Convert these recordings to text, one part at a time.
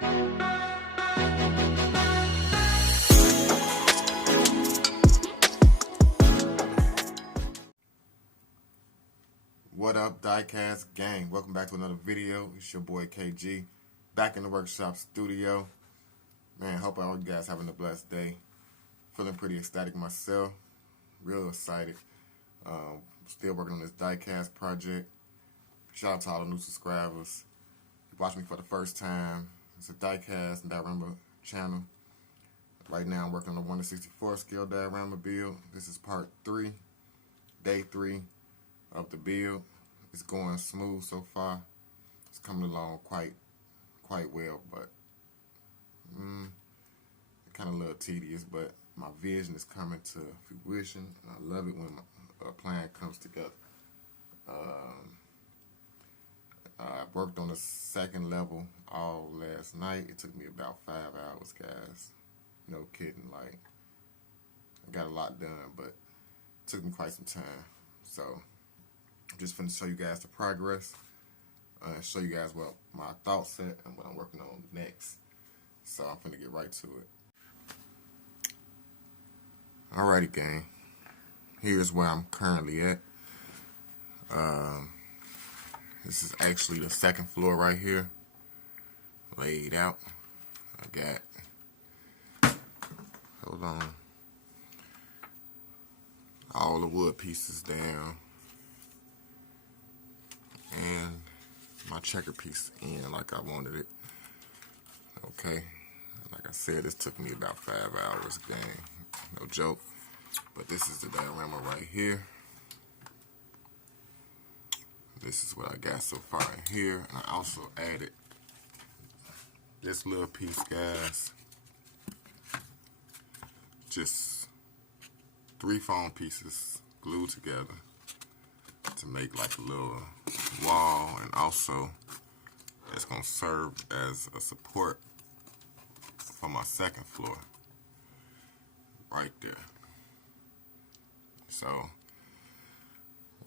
What up, Diecast gang? Welcome back to another video. It's your boy KG, back in the workshop studio. Man, hope all you guys having a blessed day. Feeling pretty ecstatic myself. Real excited. Still working on this Diecast project. Shout out to all the new subscribers. If you watch me for the first time, it's a Diecast and diorama channel. Right now I'm working on a 1/64 scale diorama build. This is part 3, day 3 of the build. It's going smooth so far. It's coming along quite well, but kind of a little tedious, but my vision is coming to fruition, and I love it when my plan comes together. I worked on the second level all last night. It took me about 5 hours, guys. No kidding. Like, I got a lot done, but it took me quite some time. So I'm just finna show you guys the progress, show you guys what my thoughts set and what I'm working on next. So I'm finna get right to it. Alrighty, gang. Here's where I'm currently at. This is actually the second floor right here, laid out. I got, hold on, all the wood pieces down, and my checker piece in like I wanted it. Okay, like I said, this took me about 5 hours, gang. No joke. But this is the diorama right here. This is what I got so far in here. And I also added this little piece, guys. Just 3 foam pieces glued together to make like a little wall, and also it's gonna serve as a support for my second floor right there. So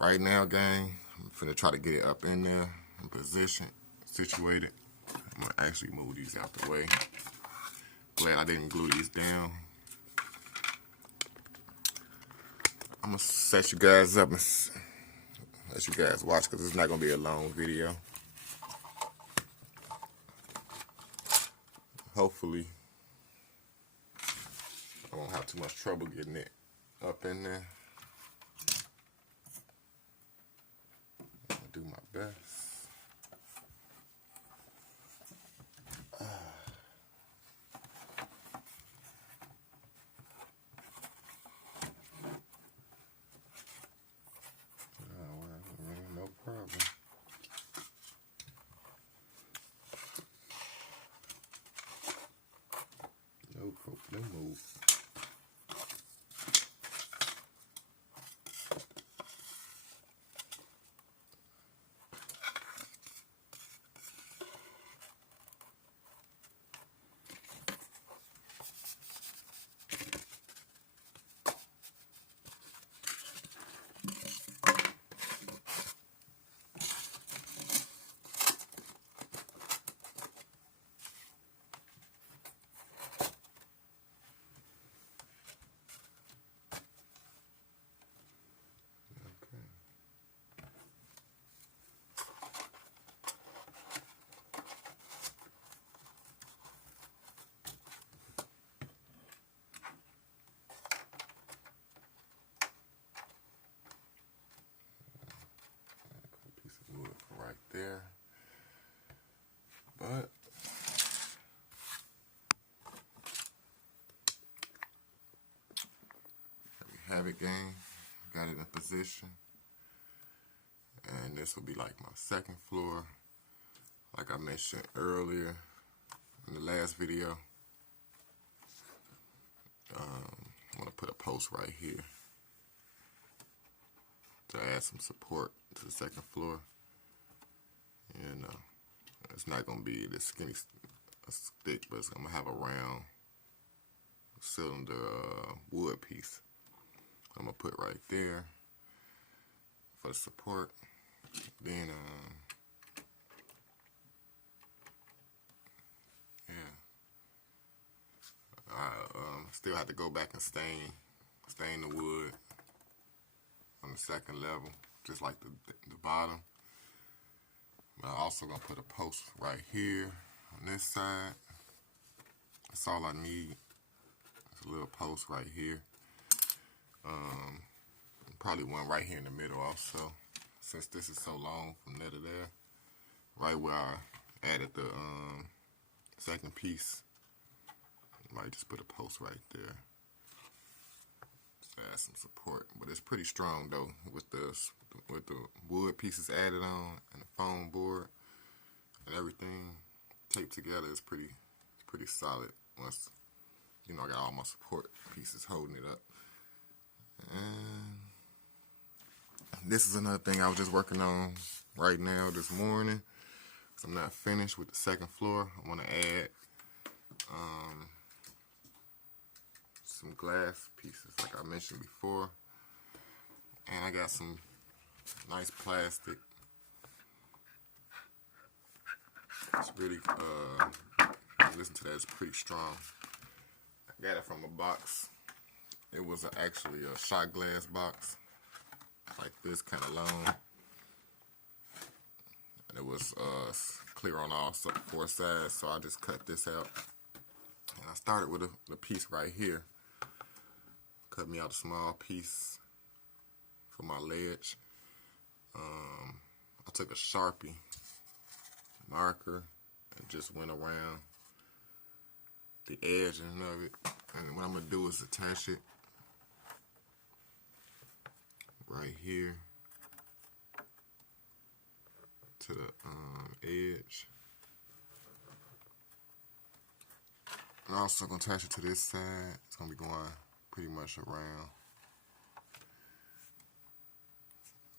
right now, gang, I'm finna try to get it up in there, in position, situated. I'm gonna actually move these out the way. Glad I didn't glue these down. I'm gonna set you guys up and let you guys watch, because it's not gonna be a long video. Hopefully I won't have too much trouble getting it up in there. I'll do my best. No problem. No move. Right there, but there we have it, gang. Got it in position, and this will be like my second floor. Like I mentioned earlier in the last video, I'm gonna put a post right here to add some support to the second floor. And it's not gonna be this skinny stick, but it's gonna have a round cylinder wood piece. I'm gonna put right there for the support. Then still have to go back and stain the wood on the second level, just like the bottom. But I'm also gonna put a post right here on this side. That's all I need. It's a little post right here. Probably one right here in the middle also, since this is so long from there to there. Right where I added the second piece, might just put a post right there. Just add some support, but it's pretty strong though with the wood pieces added on and the foam board and everything taped together. It's pretty solid. Once I got all my support pieces holding it up. And this is another thing I was just working on right now this morning. So I'm not finished with the second floor. I want to add some glass pieces like I mentioned before. And I got some nice plastic. It's really, listen to that, it's pretty strong. I got it from a box. It was actually a shot glass box, like this, kind of long. And it was clear on all four sides, so I just cut this out. And I started with the piece right here. Cut me out a small piece for my ledge. I took a Sharpie marker and just went around the edge of it. And what I'm going to do is attach it right here to the edge. I'm also going to attach it to this side. It's going to be going pretty much around.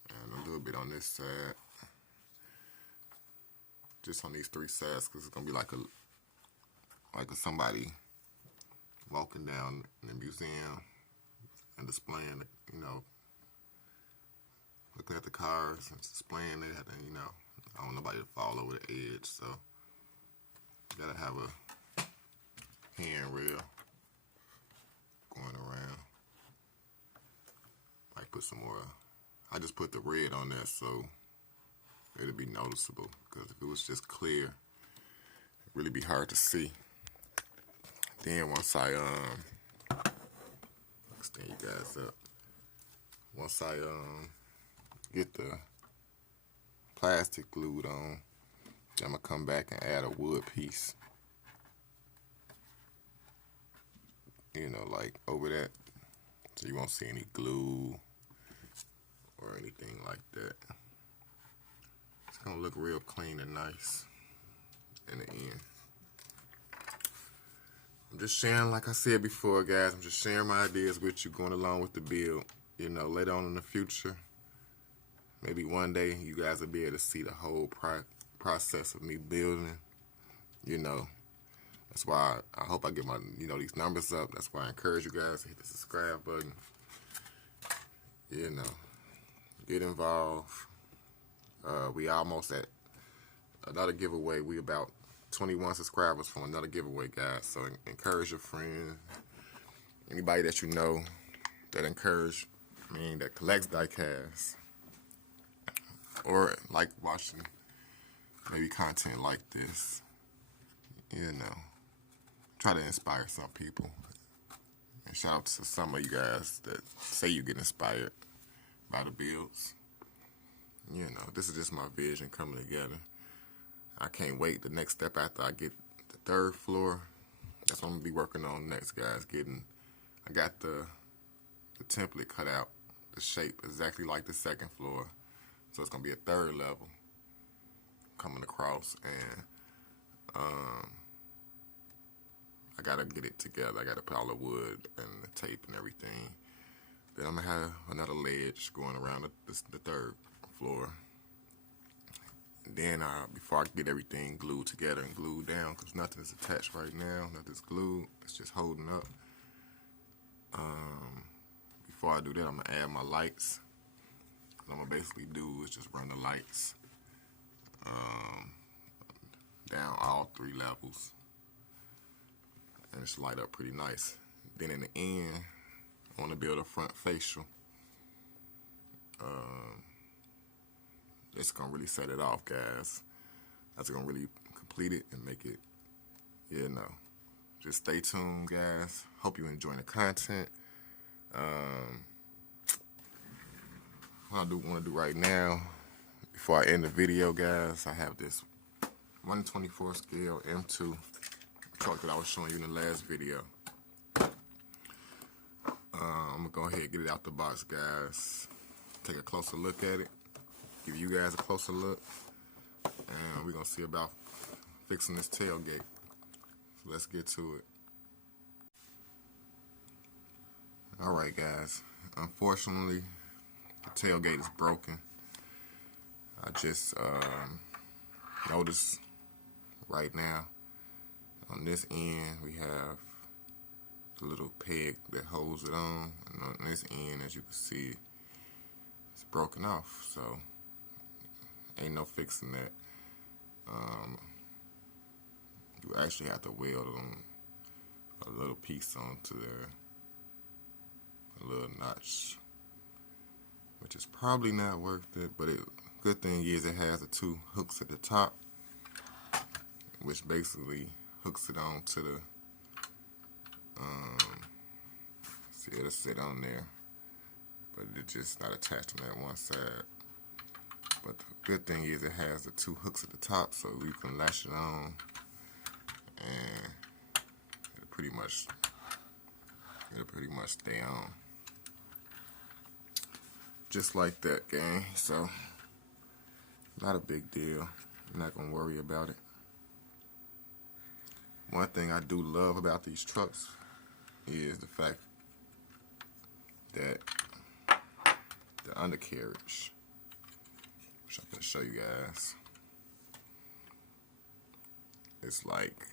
And a little bit on this side. Just on these three sides, because it's going to be like somebody walking down in the museum and displaying, looking at the cars and displaying it, and I don't want nobody to fall over the edge, so you gotta have a handrail going around. Might put some more. I just put the red on there so it'll be noticeable, because if it was just clear, it'd really be hard to see. Then once I stand you guys up. Once I get the plastic glued on, then I'm gonna come back and add a wood piece. Like over that, so you won't see any glue or anything like that. It's gonna look real clean and nice in the end. I'm just sharing, like I said before, guys, I'm just sharing my ideas with you, going along with the build. Later on in the future, maybe one day you guys will be able to see the whole process of me building. That's why I hope I get my, these numbers up. That's why I encourage you guys to hit the subscribe button. Get involved. We almost at another giveaway. We about 21 subscribers from another giveaway, guys. So encourage your friends, anybody that you know that that collects diecast or like watching maybe content like this. Try to inspire some people. And shout out to some of you guys that say you get inspired by the builds. This is just my vision coming together. I can't wait. The next step after I get the third floor, that's what I'm gonna be working on next, guys. I got the template cut out, the shape exactly like the second floor. So it's gonna be a third level coming across, and I gotta get it together. I gotta put all the wood and the tape and everything. Then I'm gonna have another ledge going around the third floor. And then before I get everything glued together and glued down, because nothing is attached right now, nothing's glued, it's just holding up. Before I do that, I'm gonna add my lights. What I'm gonna basically do is just run the lights down all three levels, and it's light up pretty nice. Then in the end, I want to build a front facial. It's going to really set it off, guys. That's going to really complete it and make it, just stay tuned, guys. Hope you enjoy the content. What I want to do right now, before I end the video, guys, I have this 1/24 scale M2 truck that I was showing you in the last video. I'm going to go ahead and get it out the box, guys. Take a closer look at it. Give you guys a closer look. And we're going to see about fixing this tailgate. So let's get to it. Alright, guys. Unfortunately, the tailgate is broken. I just noticed right now on this end we have the little peg that holds it on. And on this end, as you can see, it's broken off. So ain't no fixing that. You actually have to weld on a little piece onto there, a little notch, which is probably not worth it. But good thing is it has the 2 hooks at the top, which basically hooks it onto the. See, it'll sit on there, but it's just not attached on that one side. But the good thing is it has the 2 hooks at the top, so you can lash it on, and it'll pretty much stay on, just like that, gang. So not a big deal. I'm not gonna worry about it. One thing I do love about these trucks is the fact that the undercarriage, which I'm gonna show you guys, it's like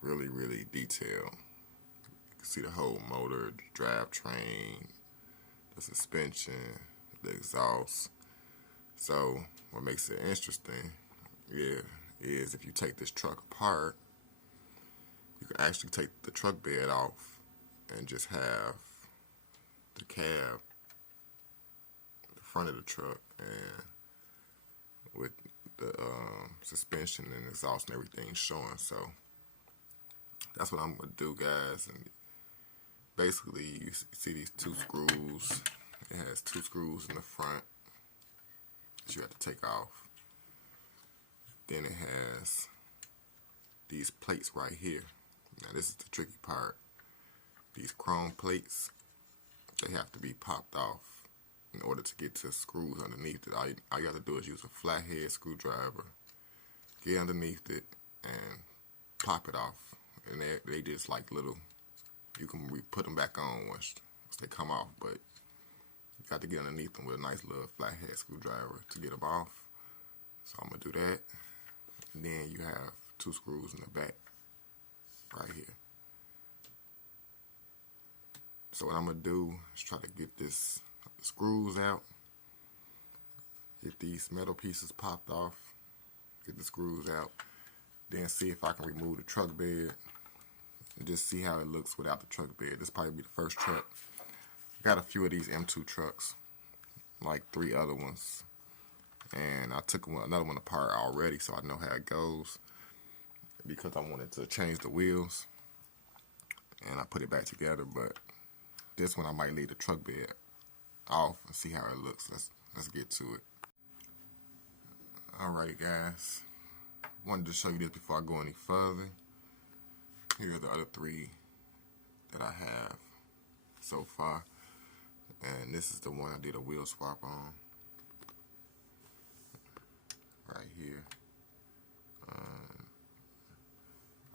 really, really detailed. You can see the whole motor, the drivetrain, the suspension, the exhaust. So what makes it interesting is if you take this truck apart, you can actually take the truck bed off and just have the cab, the front of the truck, and with the suspension and exhaust and everything showing. So that's what I'm going to do, guys. And basically, you see these 2 screws. It has 2 screws in the front that you have to take off. Then it has these plates right here. Now this is the tricky part. These chrome plates, they have to be popped off in order to get to screws underneath it. All you have to do is use a flathead screwdriver, get underneath it, and pop it off. And they just like little, you can put them back on once they come off, but you got to get underneath them with a nice little flathead screwdriver to get them off. So I'm going to do that. And then you have 2 screws in the back right here. So what I'm going to do is try to get the screws out, get these metal pieces popped off, get the screws out, then see if I can remove the truck bed and just see how it looks without the truck bed. This probably be the first truck. I got a few of these M2 trucks, like 3 other ones, and I took another one apart already, so I know how it goes, because I wanted to change the wheels, and I put it back together. But this one I might leave the truck bed off and see how it looks. Let's get to it. Alright, guys, wanted to show you this before I go any further. Here are the other 3 that I have so far, and this is the one I did a wheel swap on right here.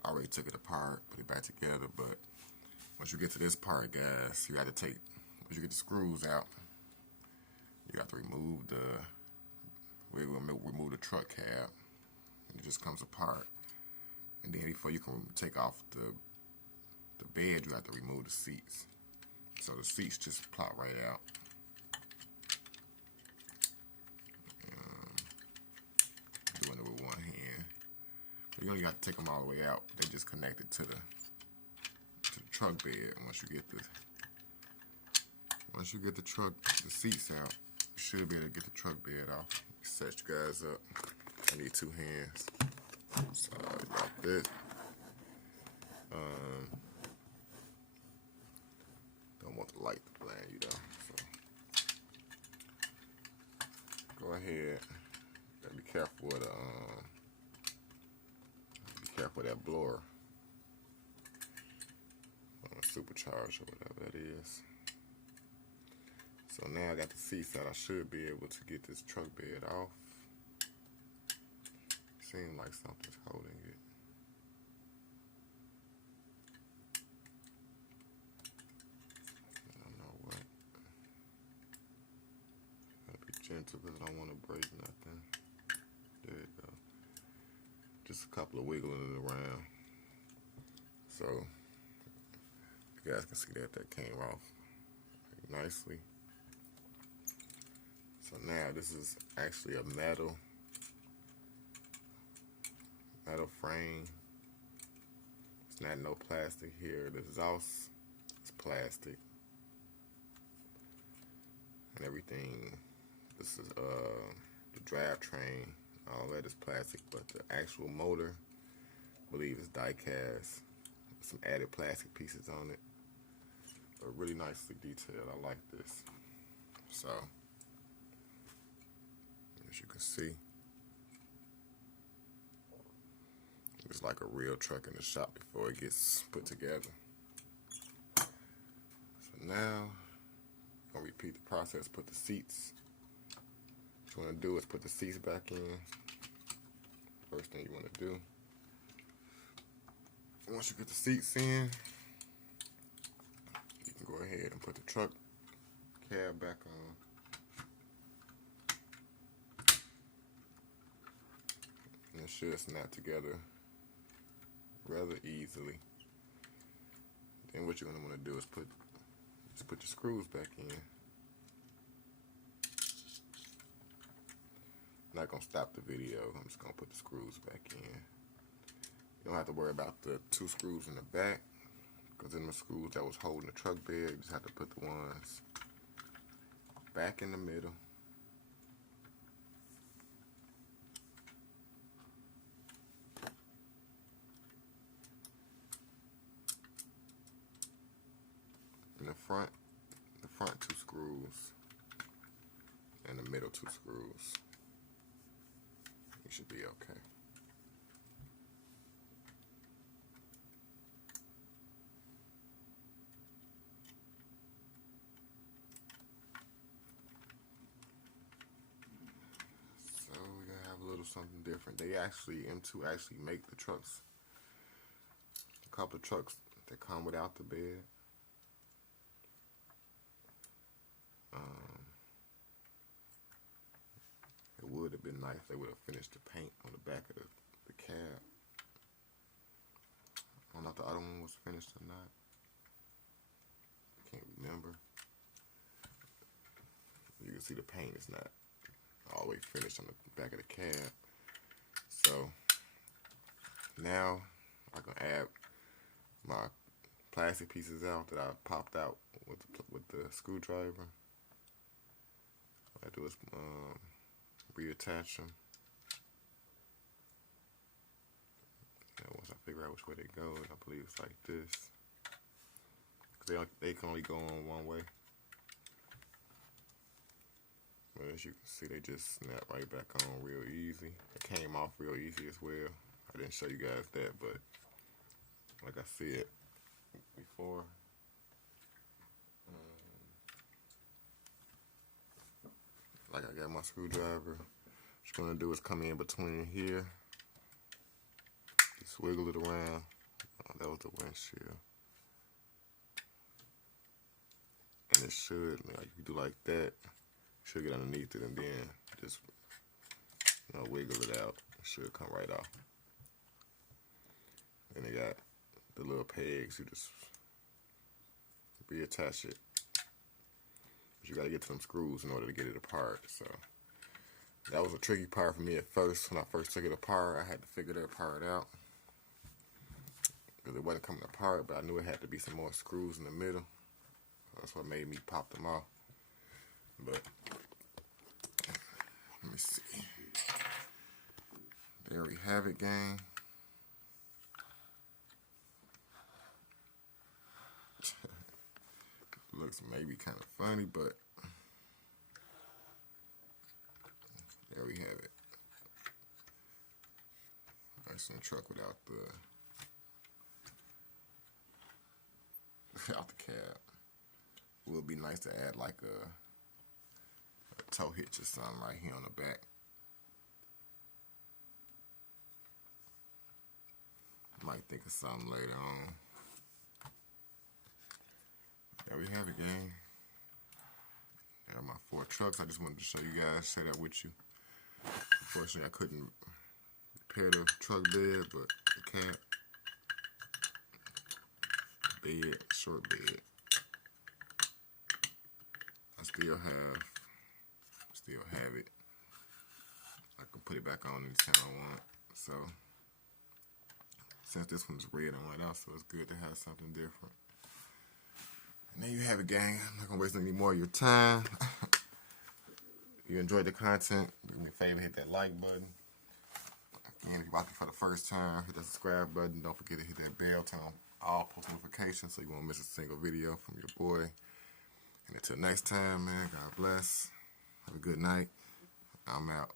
I already took it apart, put it back together, but once you get to this part, guys, you got to take, once you get the screws out, you got to remove remove the truck cab, and it just comes apart. And then before you can take off the bed, you have to remove the seats. So the seats just plop right out. Doing it with one hand. You don't even have to take them all the way out. They just connected to the truck bed. Once you get the seats out, you should be able to get the truck bed off. Set you guys up. I need 2 hands. Sorry about this. Don't want the light to blind you though. So go ahead. Gotta be careful with that blower. Supercharged or whatever that is. So now I got the seats out. I should be able to get this truck bed off. Seems like something's holding it. I don't know what. Gotta be gentle because I don't want to break nothing. There you go. Just a couple of wiggling it around. So you guys can see that came off nicely. So now this is actually a metal frame. It's not no plastic here. This is all it's plastic and everything. This is the drivetrain. All that is plastic, but the actual motor, I believe, is die-cast. Some added plastic pieces on it. But really nicely detailed. I like this. So, as you can see, it's like a real truck in the shop before it gets put together. So now, I'm gonna repeat the process. Put the seats. What you want to do is put the seats back in. First thing you want to do. Once you get the seats in, you can go ahead and put the truck cab back on. And it should snap together rather easily. Then what you're going to want to do is put your screws back in. I'm not going to stop the video. I'm just going to put the screws back in. You don't have to worry about the 2 screws in the back, because in the screws that was holding the truck bed, you just have to put the ones back in the middle. In the front 2 screws, and the middle 2 screws. You should be okay. Something different. They actually, M2 actually make the trucks, a couple of trucks that come without the bed. It would have been nice if they would have finished the paint on the back of the cab. I don't know if the other one was finished or not. I can't remember. You can see the paint is not all the way finished on the back of the cab. So now I can add my plastic pieces out that I popped out with the screwdriver. What I do is reattach them. And once I figure out which way they go, I believe it's like this. Cause they can only go on one way. But as you can see, they just snap right back on real easy. It came off real easy as well. I didn't show you guys that, but like I said before, like I got my screwdriver. What you're gonna do is come in between here, just wiggle it around. Oh, that was the windshield. And it should, like you do like that, should get underneath it, and then just wiggle it out. It should come right off. And they got the little pegs. You just reattach it. But you got to get to them screws in order to get it apart. So that was a tricky part for me at first. When I first took it apart, I had to figure that part out. because it wasn't coming apart, but I knew it had to be some more screws in the middle. That's what made me pop them off. But let me see. There we have it, gang. Looks maybe kind of funny, but there we have it. Nice in the truck without the cab. Would be nice to add like a tow hitch or something right here on the back. Might think of something later on. There we have it, gang. There are my 4 trucks. I just wanted to show you guys, share that with you. Unfortunately, I couldn't repair the truck bed, but the cab, bed, short bed. I still have it. I can put it back on anytime I want. So, since this one's red and white out, so it's good to have something different. And there you have it, gang. I'm not going to waste any more of your time. If you enjoyed the content, do me a favor, hit that like button. Again, if you're watching for the first time, hit that subscribe button. Don't forget to hit that bell, turn on all post notifications so you won't miss a single video from your boy. And until next time, man, God bless. Have a good night. I'm out.